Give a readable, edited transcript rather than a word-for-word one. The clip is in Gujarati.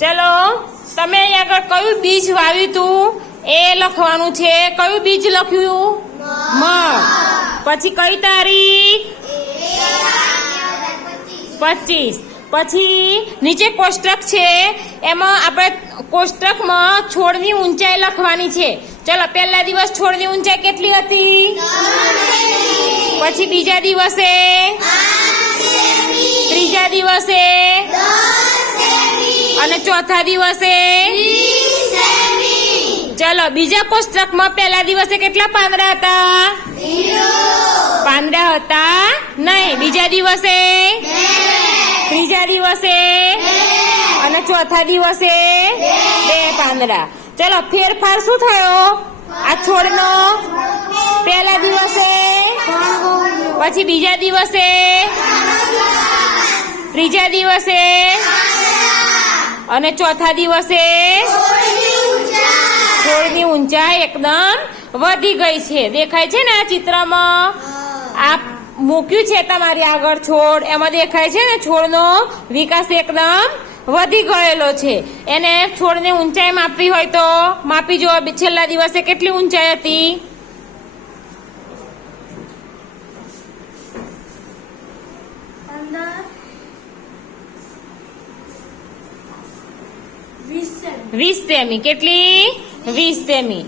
ચલો તમે અહીં આગળ કયું બીજ વાવ્યું તું એ લખવાનું છે. કયું બીજ લખ્યું? મગ. પછી કઈ તારીખ? 25. પછી નીચે કોષ્ટક છે એમાં આપણે કોષ્ટકમાં છોડની ઊંચાઈ લખવાની છે. ચલો પહેલા દિવસ છોડની ઊંચાઈ કેટલી હતી? પછી બીજા દિવસે? ત્રીજા દિવસે? અને ચોથા દિવસે? ચલો બીજા કોષ્ટકમાં પહેલા દિવસે કેટલા પાંદડા હતા? પાંદડા હતા નહીં. બીજા દિવસે? ત્રીજા દિવસે? અને ચોથા દિવસે? 2 પાંદડા. ચલો ફેરફાર શું થયો આ છોડનો? પહેલા દિવસે? પછી બીજા દિવસે? ત્રીજા દિવસે? અને ચોથા દિવસે? છોડની ઊંચાઈ એકદમ વધી ગઈ છે. દેખાય છે ને આ ચિત્રમાં? આ મૂક્યું છે તમારી આગળ છોડ, એમાં દેખાય છે ને છોડનો વિકાસ એકદમ વધી ગયેલો છે. એને છોડની ઊંચાઈ માપવી હોય તો માપી જો. છેલ્લા દિવસે કેટલી ઊંચાઈ હતી? વીસ સેમી. કેટલી? 20 સેમી.